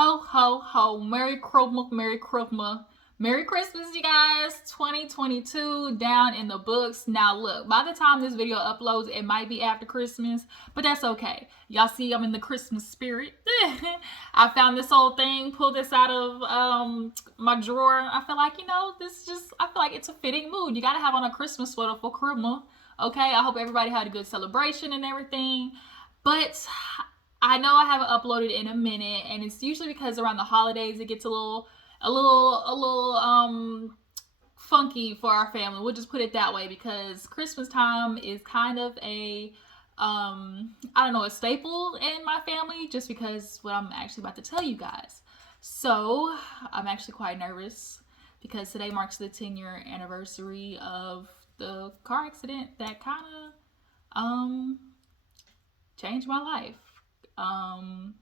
Ho, ho, ho. Merry Christmas, Merry Christmas. Merry Christmas, you guys. 2022 down in the books. Now, look, by the time this video uploads, it might be after Christmas, but that's okay. Y'all see, I'm in the Christmas spirit. I found this old thing, pulled this out of my drawer. I feel like, I feel like it's a fitting mood. You gotta have on a Christmas sweater for Christmas. Okay, I hope everybody had a good celebration and everything. But I know I haven't uploaded in a minute, and it's usually because around the holidays it gets a little funky for our family. We'll just put it that way, because Christmas time is kind of a a staple in my family, just because what I'm actually about to tell you guys. So I'm actually quite nervous because today marks the 10-year anniversary of the car accident that kind of changed my life. I'm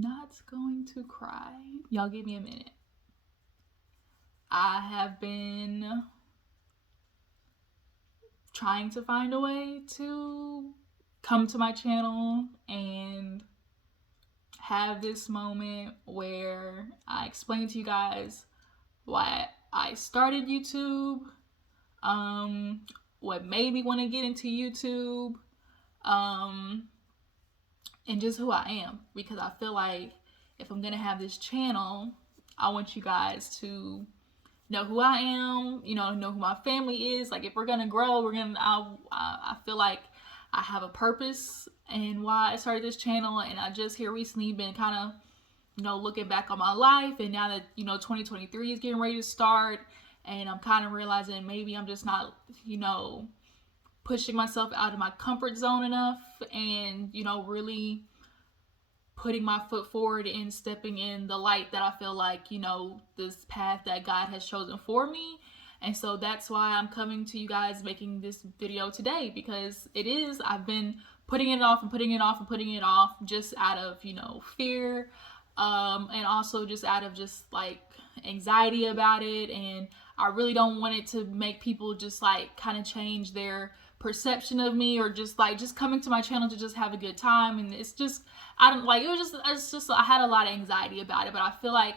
not going to cry. Y'all give me a minute. I have been trying to find a way to come to my channel and have this moment where I explain to you guys why I started YouTube, what made me want to get into YouTube, and just who I am. Because I feel like if I'm gonna have this channel, I want you guys to know who I am, know who my family is. Like, if we're gonna grow, I feel like I have a purpose and why I started this channel. And I just here recently been kind of looking back on my life, and now that 2023 is getting ready to start, and I'm kind of realizing maybe I'm just not pushing myself out of my comfort zone enough, and really putting my foot forward and stepping in the light that I feel like this path that God has chosen for me. And so that's why I'm coming to you guys making this video today, because I've been putting it off and putting it off and putting it off, just out of fear, and also just out of just like anxiety about it. And I really don't want it to make people just like kind of change their perception of me, or just coming to my channel to just have a good time. And it's just, I had a lot of anxiety about it. But I feel like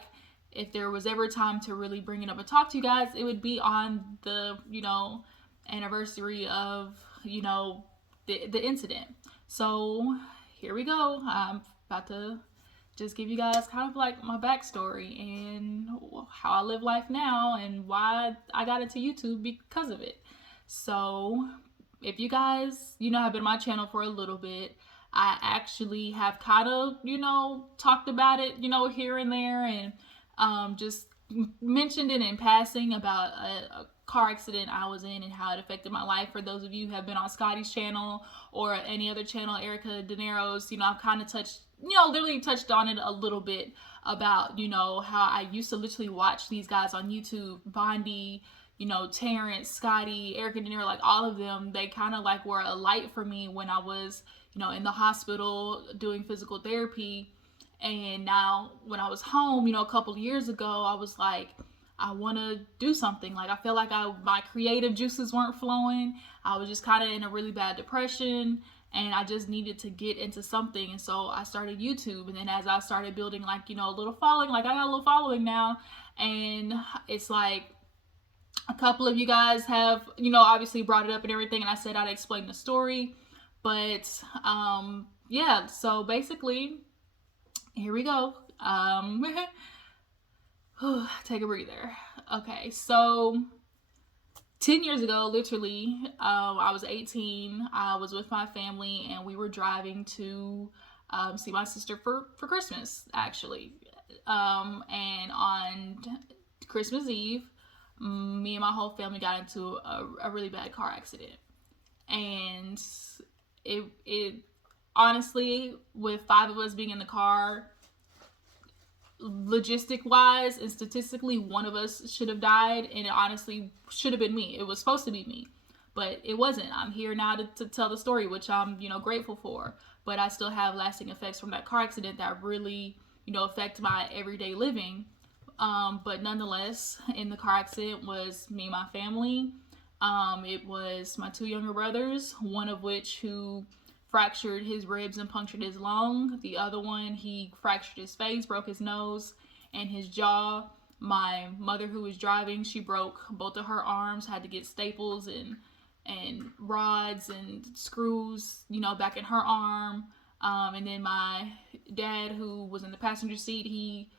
if there was ever time to really bring it up and talk to you guys, it would be on the anniversary of the incident. So here we go. I'm about to just give you guys kind of like my backstory and how I live life now, and why I got into YouTube because of it. So if you guys, have been on my channel for a little bit, I actually have kind of, talked about it, here and there, and just mentioned it in passing about a car accident I was in and how it affected my life. For those of you who have been on Scotty's channel or any other channel, Erica De Niro's, I've kind of literally touched on it a little bit about, how I used to literally watch these guys on YouTube, Bondi, Terrence, Scotty, Erica De Niro, like all of them. They kind of like were a light for me when I was, in the hospital doing physical therapy. And now when I was home, a couple of years ago, I was like, I want to do something. Like, I feel like my creative juices weren't flowing. I was just kind of in a really bad depression, and I just needed to get into something. And so I started YouTube. And then as I started building like, a little following, like I got a little following now, and it's like a couple of you guys have, obviously brought it up and everything, and I said I'd explain the story. But yeah, so basically, here we go. Take a breather. Okay, so 10 years ago, literally, I was 18. I was with my family, and we were driving to see my sister for Christmas, actually. And on Christmas Eve, me and my whole family got into a really bad car accident. And it honestly, with 5 of us being in the car, logistic wise and statistically, one of us should have died, and it honestly should have been me. It was supposed to be me, but it wasn't. I'm here now to tell the story, which I'm grateful for. But I still have lasting effects from that car accident that really affect my everyday living. But nonetheless, in the car accident was me and my family. It was my two younger brothers, one of which who fractured his ribs and punctured his lung. The other one, he fractured his face, broke his nose and his jaw. My mother, who was driving, she broke both of her arms, had to get staples and rods and screws, back in her arm. And then my dad, who was in the passenger seat, he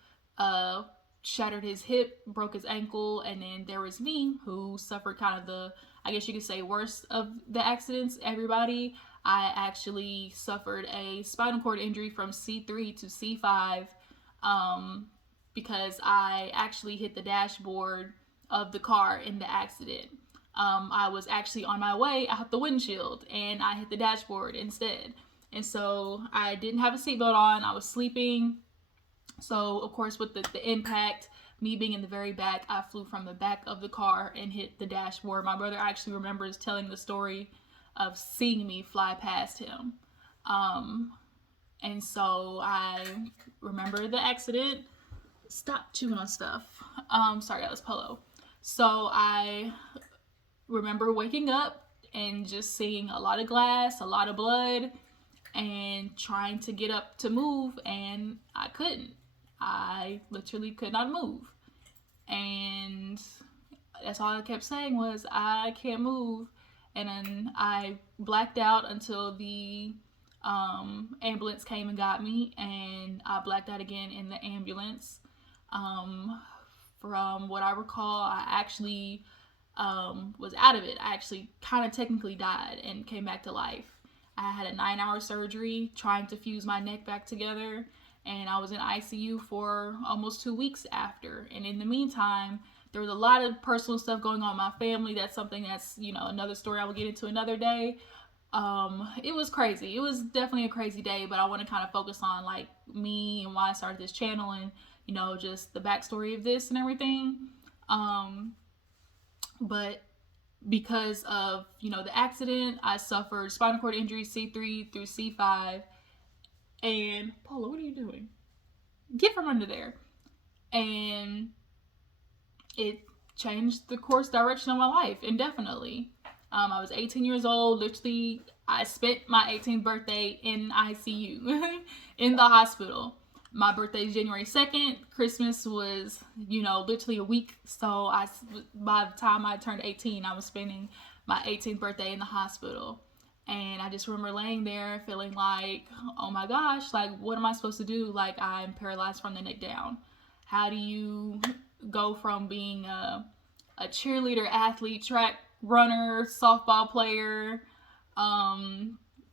shattered his hip, broke his ankle, and then there was me, who suffered kind of the, I guess you could say, worst of the accidents. Everybody, I actually suffered a spinal cord injury from C3 to C5, because I actually hit the dashboard of the car in the accident. I was actually on my way out the windshield and I hit the dashboard instead. And so I didn't have a seatbelt on. I was sleeping. So, of course, with the impact, me being in the very back, I flew from the back of the car and hit the dashboard. My brother actually remembers telling the story of seeing me fly past him. And so I remember the accident. Stop chewing on stuff. Sorry, that was Polo. So I remember waking up and just seeing a lot of glass, a lot of blood, and trying to get up to move, and I couldn't. I literally could not move. And that's all I kept saying was, I can't move. And then I blacked out until the ambulance came and got me, and I blacked out again in the ambulance. From what I recall, I actually was out of it. I actually kind of technically died and came back to life. I had a 9-hour surgery trying to fuse my neck back together, and I was in ICU for almost 2 weeks after. And in the meantime, there was a lot of personal stuff going on in my family. That's something that's, another story I will get into another day. It was crazy. It was definitely a crazy day, but I want to kind of focus on like me and why I started this channel and, just the backstory of this and everything. But because of, the accident, I suffered spinal cord injury C3 through C5. And Paula, what are you doing? Get from under there. And it changed the course direction of my life indefinitely. I was 18 years old. Literally, I spent my 18th birthday in ICU, in the hospital. My birthday is January 2nd. Christmas was, literally a week. So by the time I turned 18, I was spending my 18th birthday in the hospital. And I just remember laying there feeling like, oh my gosh, like, what am I supposed to do? Like, I'm paralyzed from the neck down. How do you go from being a cheerleader, athlete, track runner, softball player,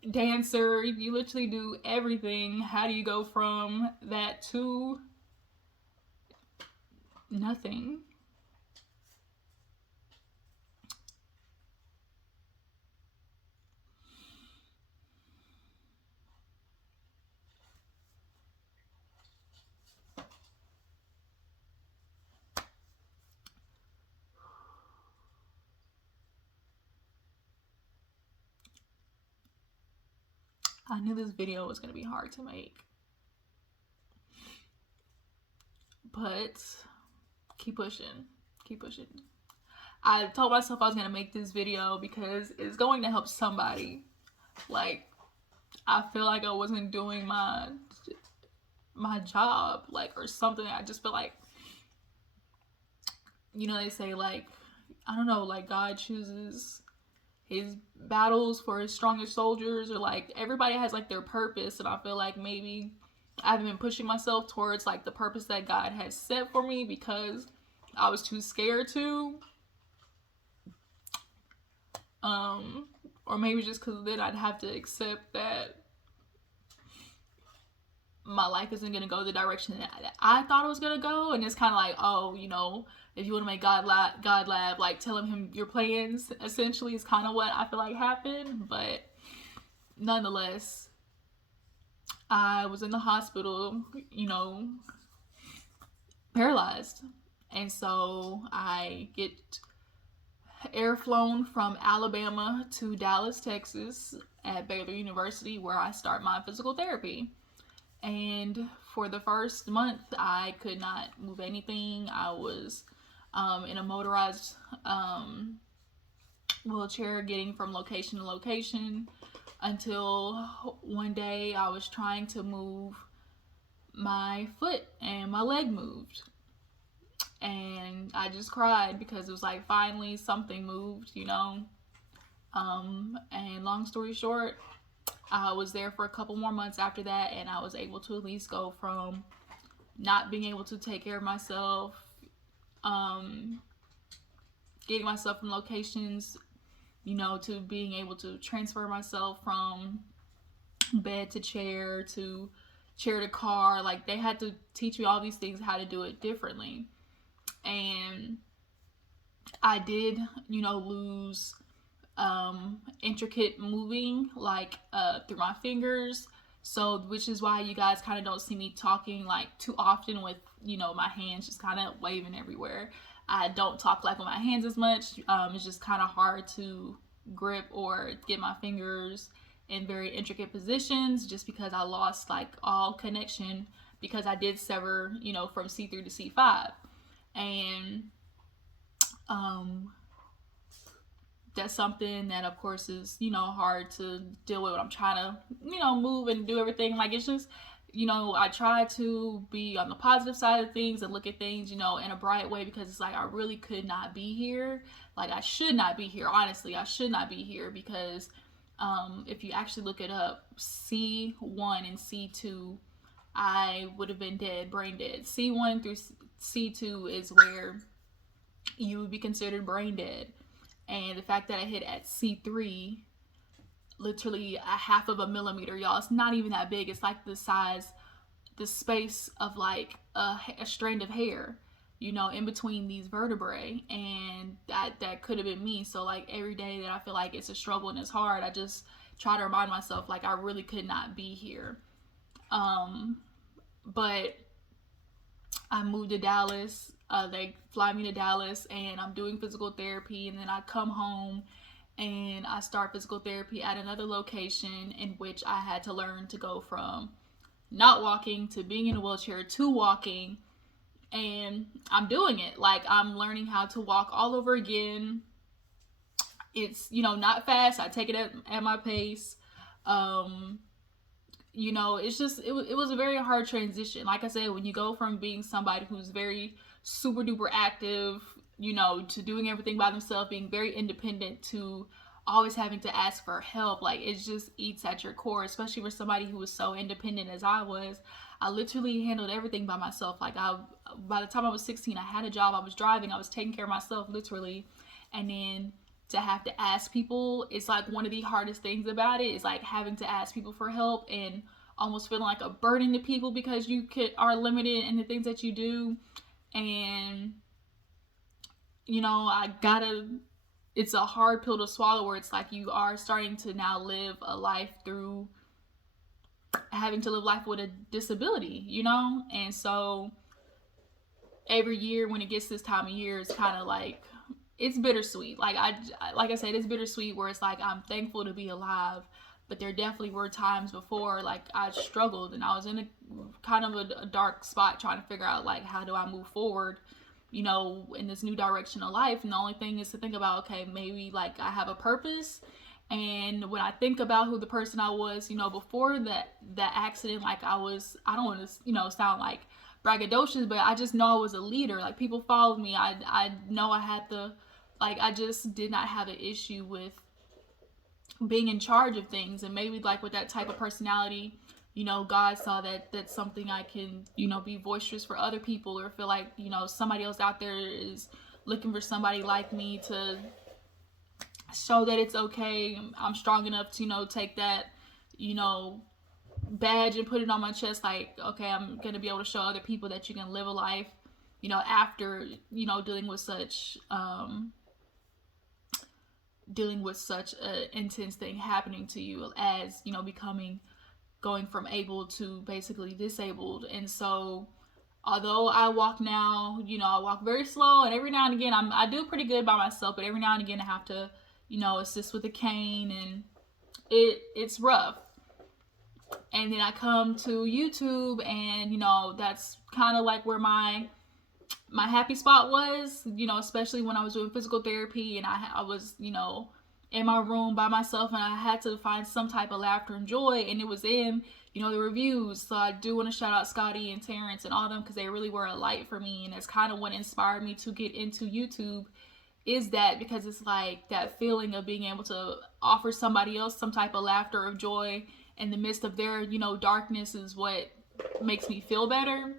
dancer? You literally do everything. How do you go from that to nothing? I knew this video was going to be hard to make, but keep pushing. I told myself I was going to make this video because it's going to help somebody. Like, I feel like I wasn't doing my job, like, or something. I just feel like, they say, like, I don't know, like, God chooses his battles for his strongest soldiers, or like everybody has like their purpose, and I feel like maybe I haven't been pushing myself towards like the purpose that God has set for me because I was too scared to, or maybe just because then I'd have to accept that my life isn't going to go the direction that I thought it was going to go. And it's kind of like, oh, if you want to make God laugh, like telling him your plans essentially is kind of what I feel like happened. But nonetheless, I was in the hospital, paralyzed. And so I get air flown from Alabama to Dallas, Texas at Baylor University, where I start my physical therapy. And for the first month, I could not move anything. I was in a motorized wheelchair, getting from location to location, until one day I was trying to move my foot and my leg moved. And I just cried because it was like finally something moved, you know. And long story short, I was there for a couple more months after that, and I was able to at least go from not being able to take care of myself, getting myself from locations, you know, to being able to transfer myself from bed to chair to car. Like, they had to teach me all these things, how to do it differently. And I did, you know, lose intricate moving, like through my fingers. So, which is why you guys kind of don't see me talking like too often with, you know, my hands just kind of waving everywhere. I don't talk like with my hands as much. It's just kind of hard to grip or get my fingers in very intricate positions, just because I lost like all connection, because I did sever, you know, from C3 to C5. And that's something that, of course, is, you know, hard to deal with when I'm trying to, you know, move and do everything. Like, it's just, you know, I try to be on the positive side of things and look at things, you know, in a bright way, because it's like, I really could not be here. Like, I should not be here. Honestly, I should not be here, because if you actually look it up, C1 and C2, I would have been dead, brain dead. C1 through C2 is where you would be considered brain dead. And the fact that I hit at C3, literally a half of a millimeter, y'all, it's not even that big. It's like the space of like a strand of hair, you know, in between these vertebrae. And that could have been me. So like, every day that I feel like it's a struggle and it's hard, I just try to remind myself, like, I really could not be here. But I moved to Dallas. They fly me to Dallas, and I'm doing physical therapy, and then I come home and I start physical therapy at another location, in which I had to learn to go from not walking to being in a wheelchair to walking. And I'm doing it. Like, I'm learning how to walk all over again. It's, you know, not fast. I take it at my pace. You know, it's just, it was a very hard transition. Like I said, when you go from being somebody who's very super duper active, you know, to doing everything by themselves, being very independent, to always having to ask for help, like, it just eats at your core, especially for somebody who was so independent as I was. I literally handled everything by myself. Like, by the time I was 16, I had a job, I was driving, I was taking care of myself, literally. And then to have to ask people, it's like one of the hardest things about it is like having to ask people for help, and almost feeling like a burden to people because you are limited in the things that you do. And, you know, it's a hard pill to swallow, where it's like you are starting to now live a life through having to live life with a disability, you know? And so every year when it gets this time of year, it's kind of like, it's bittersweet. Like I said, it's bittersweet, where it's like, I'm thankful to be alive, but there definitely were times before, like, I struggled, and I was in a kind of a dark spot, trying to figure out, like, how do I move forward, you know, in this new direction of life. And the only thing is to think about, okay, maybe like I have a purpose. And when I think about who the person I was, you know, before that accident, like, I don't want to, you know, sound like braggadocious, but I just know I was a leader. Like, people followed me. I know I had I just did not have an issue with being in charge of things. And maybe like with that type of personality, you know, God saw that that's something I can, you know, be boisterous for other people, or feel like, you know, somebody else out there is looking for somebody like me to show that it's okay. I'm strong enough to, you know, take that, you know, badge and put it on my chest. Like, okay, I'm going to be able to show other people that you can live a life, you know, after, you know, dealing with such an intense thing happening to you, as, you know, going from able to basically disabled. And so, although I walk now, you know, I walk very slow, and every now and again I do pretty good by myself, but every now and again I have to, you know, assist with a cane, and it's rough. And then I come to YouTube, and, you know, that's kind of like where my happy spot was, you know, especially when I was doing physical therapy, and I was, you know, in my room by myself, and I had to find some type of laughter and joy, and it was in, you know, the reviews. So I do want to shout out Scotty and Terrence and all of them, because they really were a light for me, and that's kind of what inspired me to get into YouTube, is that, because it's like that feeling of being able to offer somebody else some type of laughter or joy in the midst of their, you know, darkness is what makes me feel better.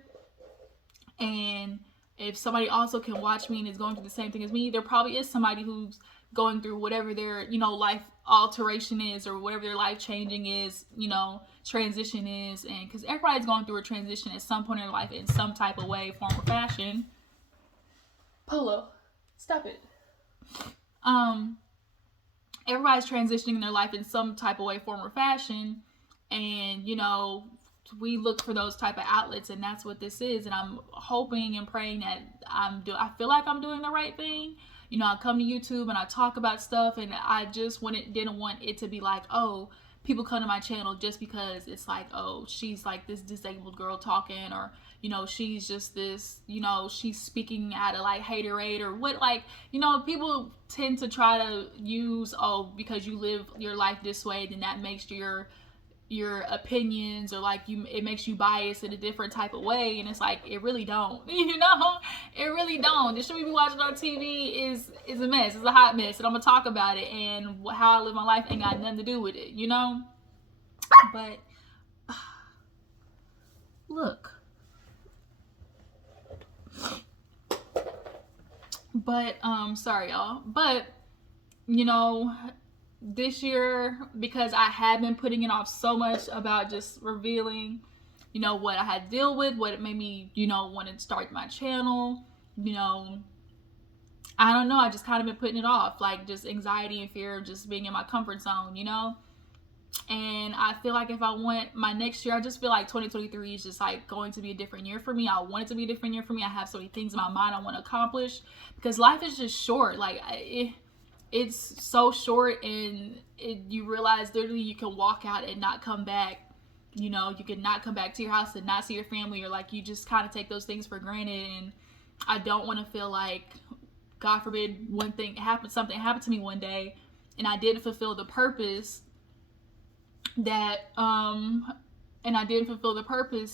And if somebody also can watch me and is going through the same thing as me, there probably is somebody who's going through whatever their, you know, life alteration is, or whatever their life changing is, you know, transition is. And because everybody's going through a transition at some point in their life in some type of way, form, or fashion. Polo, stop it. Everybody's transitioning in their life in some type of way, form, or fashion. And, you know, we look for those type of outlets, and that's what this is. And I'm hoping and praying that I feel like I'm doing the right thing. You know, I come to YouTube and I talk about stuff, and I just didn't want it to be like, oh, people come to my channel just because it's like, oh, she's like this disabled girl talking, or, you know, she's just this, you know, she's speaking out of like haterade, or what, like, you know, people tend to try to use, oh, because you live your life this way, then that makes your opinions, or like it makes you biased in a different type of way. And it's like, it really don't, you know, it really don't. The shit we be watching on TV is a mess. It's a hot mess, and I'm gonna talk about it, and how I live my life ain't got nothing to do with it, you know. But look, but sorry y'all, but you know, this year, because I had been putting it off so much about just revealing, you know, what I had to deal with, what it made me, you know, want to start my channel, you know, I don't know, I just kind of been putting it off, like just anxiety and fear of just being in my comfort zone, you know. And I feel like if I want my next year, I just feel like 2023 is just like going to be a different year for me. I want it to be a different year for me. I have so many things in my mind I want to accomplish, because life is just short. Like, it's so short, and you realize literally you can walk out and not come back. You know, you can not come back to your house and not see your family, or like you just kind of take those things for granted. And I don't want to feel like, God forbid, something happened to me one day and I didn't fulfill the purpose that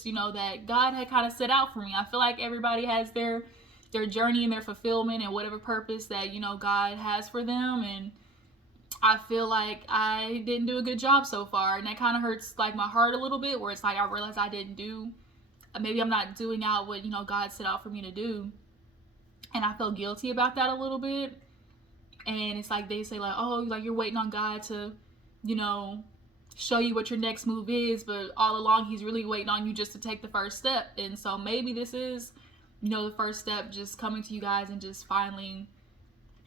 you know, that God had kind of set out for me. I feel like everybody has their journey and their fulfillment and whatever purpose that, you know, God has for them. And I feel like I didn't do a good job so far, and that kind of hurts like my heart a little bit, where it's like I realize maybe I'm not doing out what, you know, God set out for me to do, and I feel guilty about that a little bit. And it's like they say like, oh, like you're waiting on God to, you know, show you what your next move is, but all along he's really waiting on you just to take the first step. And so maybe this is, you know, the first step, just coming to you guys and just finally,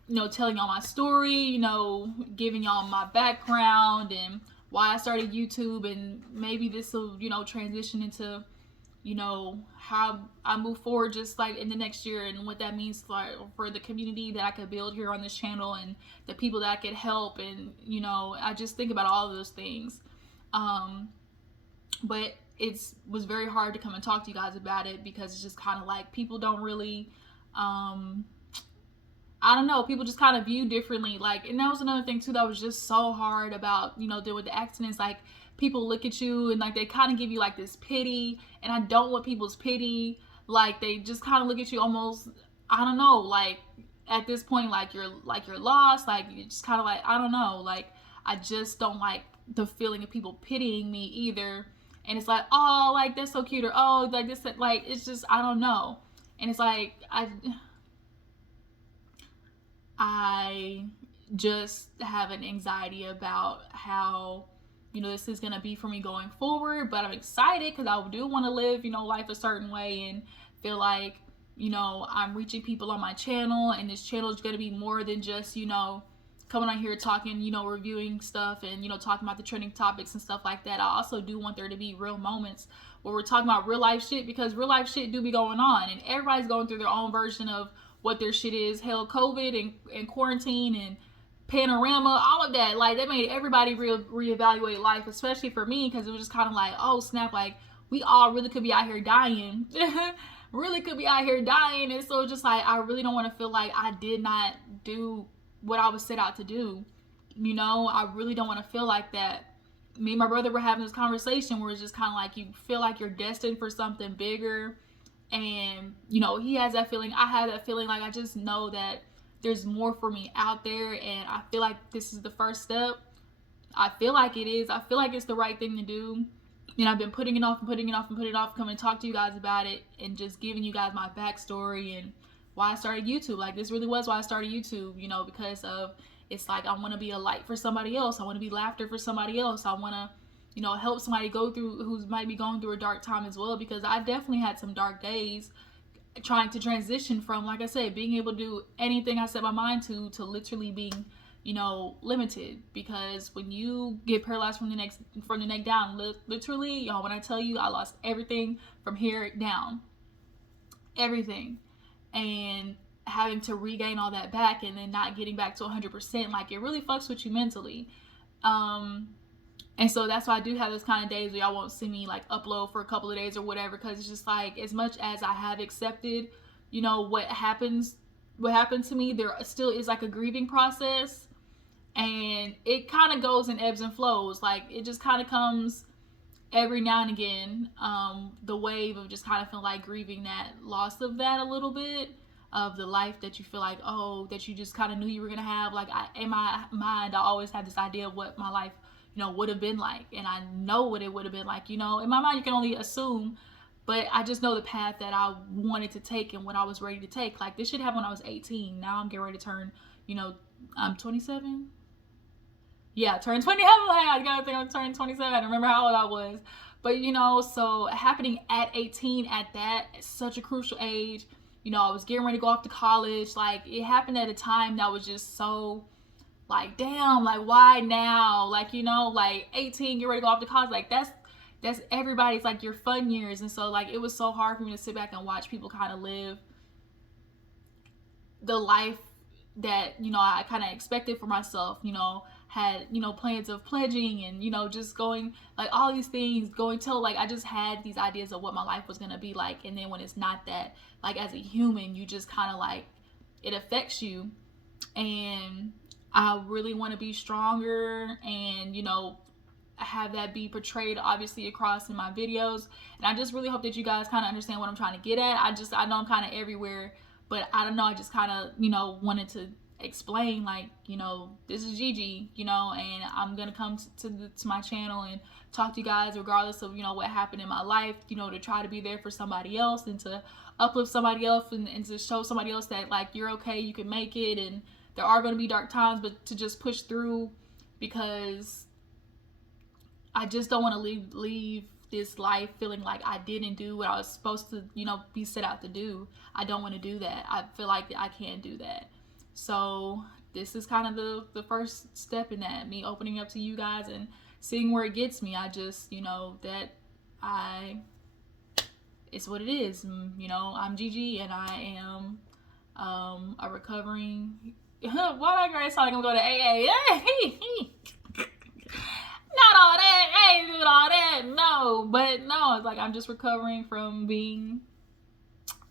you know, telling y'all my story, you know, giving y'all my background and why I started YouTube. And maybe this will, you know, transition into, you know, how I move forward just like in the next year, and what that means for the community that I could build here on this channel, and the people that I could help. And, you know, I just think about all of those things. But it was very hard to come and talk to you guys about it, because it's just kind of like people don't really, I don't know, people just kind of view differently. Like, and that was another thing too that was just so hard about, you know, dealing with the accidents. Like, people look at you and like they kind of give you like this pity, and I don't want people's pity. Like, they just kind of look at you almost, I don't know, like at this point, like you're lost. Like, you're just kind of like, I don't know, like I just don't like the feeling of people pitying me either. And it's like, oh, like that's so cute, or oh, like this, like it's just, I don't know. And it's like I just have an anxiety about how, you know, this is going to be for me going forward. But I'm excited because I do want to live, you know, life a certain way, and feel like, you know, I'm reaching people on my channel, and this channel is going to be more than just, you know, coming on here talking, you know, reviewing stuff and, you know, talking about the trending topics and stuff like that. I also do want there to be real moments where we're talking about real life shit, because real life shit do be going on, and everybody's going through their own version of what their shit is. Hell, COVID and quarantine and panorama, all of that, like that made everybody reevaluate life, especially for me, because it was just kind of like, oh snap, like we all really could be out here dying. Really could be out here dying. And so just like, I really don't want to feel like I did not do what I was set out to do. You know, I really don't want to feel like that. Me and my brother were having this conversation where it's just kind of like you feel like you're destined for something bigger. And, you know, he has that feeling. I have that feeling. Like, I just know that there's more for me out there. And I feel like this is the first step. I feel like it is. I feel like it's the right thing to do. And I've been putting it off and putting it off and putting it off, coming and talk to you guys about it and just giving you guys my backstory and why I started YouTube. Like, this really was why I started YouTube, you know, because of, it's like I want to be a light for somebody else. I want to be laughter for somebody else. I want to, you know, help somebody go through, who might be going through a dark time as well, because I definitely had some dark days trying to transition from, like I said, being able to do anything I set my mind to literally being, you know, limited. Because when you get paralyzed from the neck down, literally, y'all, when I tell you I lost everything from here down, everything, and having to regain all that back and then not getting back to 100%, like, it really fucks with you mentally. And so that's why I do have those kind of days where y'all won't see me like upload for a couple of days or whatever, because it's just like, as much as I have accepted, you know, what happened to me, there still is like a grieving process, and it kind of goes in ebbs and flows. Like, it just kind of comes every now and again, the wave of just kind of feeling like grieving that loss of that a little bit, of the life that you feel like, oh, that you just kind of knew you were gonna have. Like, in my mind, I always had this idea of what my life, you know, would have been like, and I know what it would have been like. You know, in my mind, you can only assume, but I just know the path that I wanted to take and what I was ready to take. Like, this shit happened when I was 18. Now I'm getting ready to turn, you know, I'm 27. Yeah, turn 20. I gotta think I'm turning 27. I remember how old I was. But, you know, so happening at 18, at that, such a crucial age. You know, I was getting ready to go off to college. Like, it happened at a time that was just so, like, damn, like, why now? Like, you know, like, 18, get ready to go off to college. Like, that's everybody's, like, your fun years. And so, like, it was so hard for me to sit back and watch people kind of live the life that, you know, I kind of expected for myself. You know, had, you know, plans of pledging and, you know, just going, like, all these things going till, like, I just had these ideas of what my life was going to be like. And then when it's not that, like, as a human, you just kind of, like, it affects you. And I really want to be stronger and, you know, have that be portrayed obviously across in my videos. And I just really hope that you guys kind of understand what I'm trying to get at. I know I'm kind of everywhere, but I don't know, I just kind of, you know, wanted to explain, like, you know, this is Gigi, you know, and I'm gonna come to my channel and talk to you guys regardless of, you know, what happened in my life, you know, to try to be there for somebody else and to uplift somebody else and to show somebody else that, like, you're okay, you can make it, and there are going to be dark times, but to just push through, because I just don't want to leave this life feeling like I didn't do what I was supposed to, you know, be set out to do. I don't want to do that. I feel like I can't do that. So this is kind of the first step in that, me opening up to you guys and seeing where it gets me. I just, you know, that it's what it is. You know, I'm Gigi and I am a recovering, why not sound like I'm going to AA? Not all that. I ain't doing all that. No, but no, it's like I'm just recovering from being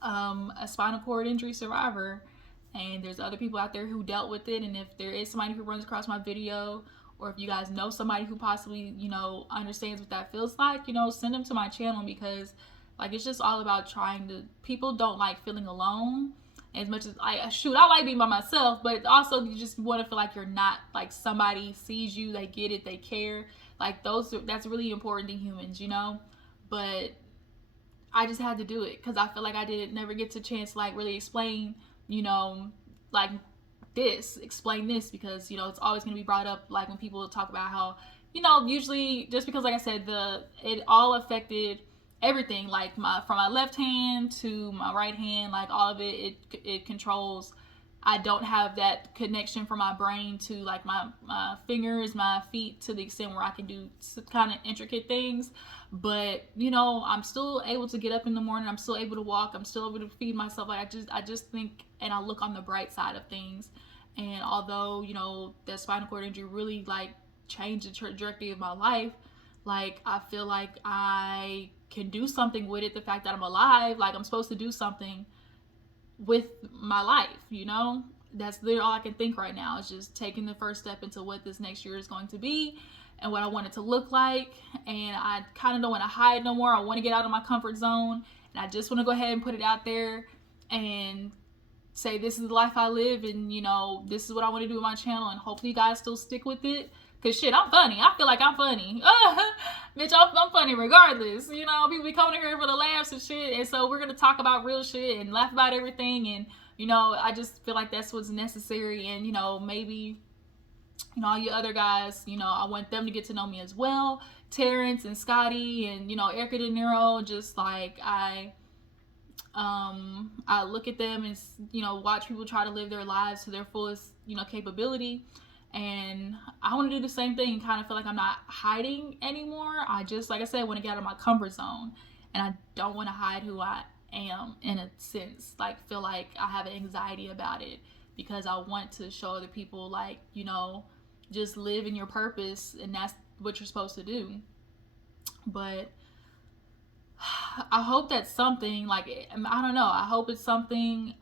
a spinal cord injury survivor. And there's other people out there who dealt with it. And if there is somebody who runs across my video, or if you guys know somebody who possibly, you know, understands what that feels like, you know, send them to my channel, because, like, it's just all about trying to, people don't like feeling alone. As much as I like being by myself, but also you just want to feel like you're not, like, somebody sees you, they get it, they care. Like, that's really important to humans, you know. But I just had to do it because I feel like I didn't never get the chance to, like, really explain, you know, like, explain this, because, you know, it's always going to be brought up, like, when people talk about how, you know, usually just because, like I said, it all affected everything, like, from my left hand to my right hand, like, all of it controls. I don't have that connection from my brain to, like, my fingers, my feet, to the extent where I can do kind of intricate things. But, you know, I'm still able to get up in the morning. I'm still able to walk. I'm still able to feed myself. Like, I just think, and I look on the bright side of things. And although, you know, that spinal cord injury really, like, changed the trajectory of my life, like, I feel like I can do something with it. The fact that I'm alive, like, I'm supposed to do something with my life, you know. that's literally all I can think right now, is just taking the first step into what this next year is going to be and what I want it to look like. And I kind of don't want to hide no more. I want to get out of my comfort zone, and I just want to go ahead and put it out there and say this is the life I live, and you know, this is what I want to do with my channel, and hopefully you guys still stick with it. Cause shit, I'm funny. I feel like I'm funny. Bitch, I'm funny regardless. You know, people be coming here for the laughs and shit, and so we're gonna talk about real shit and laugh about everything. And you know, I just feel like that's what's necessary. And you know, maybe, you know, all you other guys, you know, I want them to get to know me as well. Terrence and Scotty and, you know, Erica De Niro. Just like I look at them and, you know, watch people try to live their lives to their fullest, you know, capability. And I want to do the same thing and kind of feel like I'm not hiding anymore. I just, like I said, want to get out of my comfort zone, and I don't want to hide who I am, in a sense. Like, feel like I have anxiety about it, because I want to show other people, like, you know, just live in your purpose, and that's what you're supposed to do. But I hope that's something, like, I don't know, I hope it's something.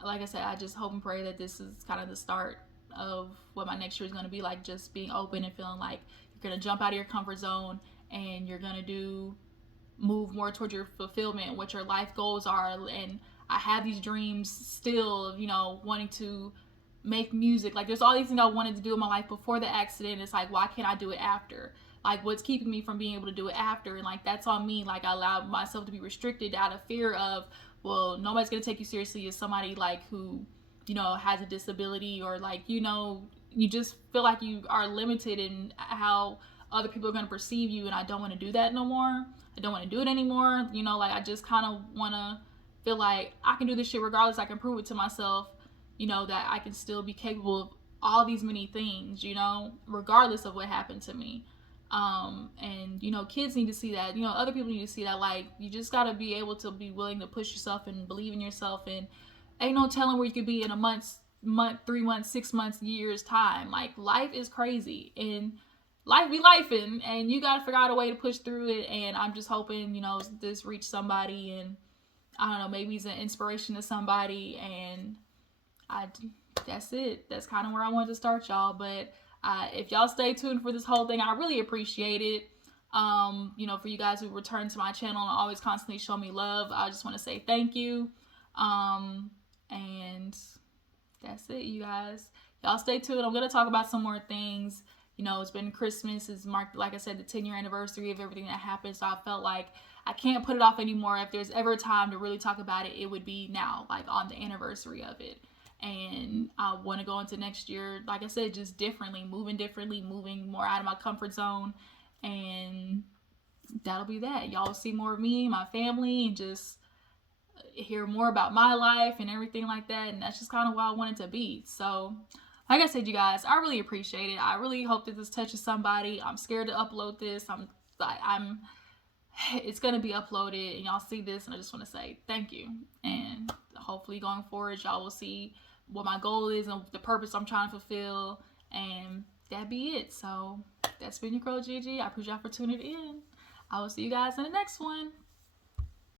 Like I said, I just hope and pray that this is kind of the start of what my next year is going to be like, just being open and feeling like you're going to jump out of your comfort zone, and you're going to move more towards your fulfillment, what your life goals are. And I have these dreams still of, you know, wanting to make music. Like, there's all these things I wanted to do in my life before the accident. It's like, why can't I do it after? Like, what's keeping me from being able to do it after? And like, that's on me. Like, I allowed myself to be restricted out of fear of, well, nobody's gonna take you seriously as somebody like who, you know, has a disability, or like, you know, you just feel like you are limited in how other people are gonna perceive you. And I don't want to do that no more. I don't want to do it anymore. You know, like, I just kind of want to feel like I can do this shit regardless. I can prove it to myself, you know, that I can still be capable of all these many things, you know, regardless of what happened to me. And you know, kids need to see that, you know, other people need to see that. Like, you just got to be able to be willing to push yourself and believe in yourself, and ain't no telling where you could be in a month, 3 months, 6 months, years time. Like, life is crazy, and life be lifing, and you got to figure out a way to push through it. And I'm just hoping, you know, this reach somebody, and I don't know, maybe it's an inspiration to somebody. And that's it. That's kind of where I wanted to start, y'all. But if y'all stay tuned for this whole thing, I really appreciate it. You know, for you guys who return to my channel and always constantly show me love, I just want to say thank you. And that's it, you guys. Y'all stay tuned. I'm going to talk about some more things. You know, it's been Christmas. It's marked, like I said, the 10-year anniversary of everything that happened. So I felt like I can't put it off anymore. If there's ever a time to really talk about it, it would be now, like on the anniversary of it. And I want to go into next year, like I said, just differently, moving more out of my comfort zone. And that'll be that. Y'all will see more of me, my family, and just hear more about my life and everything like that. And that's just kind of what I want it to be. So, like I said, you guys, I really appreciate it. I really hope that this touches somebody. I'm scared to upload this. It's going to be uploaded, and y'all see this, and I just want to say thank you. And hopefully going forward, y'all will see what my goal is and the purpose I'm trying to fulfill, and that be it. So that's been your girl Gigi. I appreciate y'all for tuning in. I will see you guys in the next one.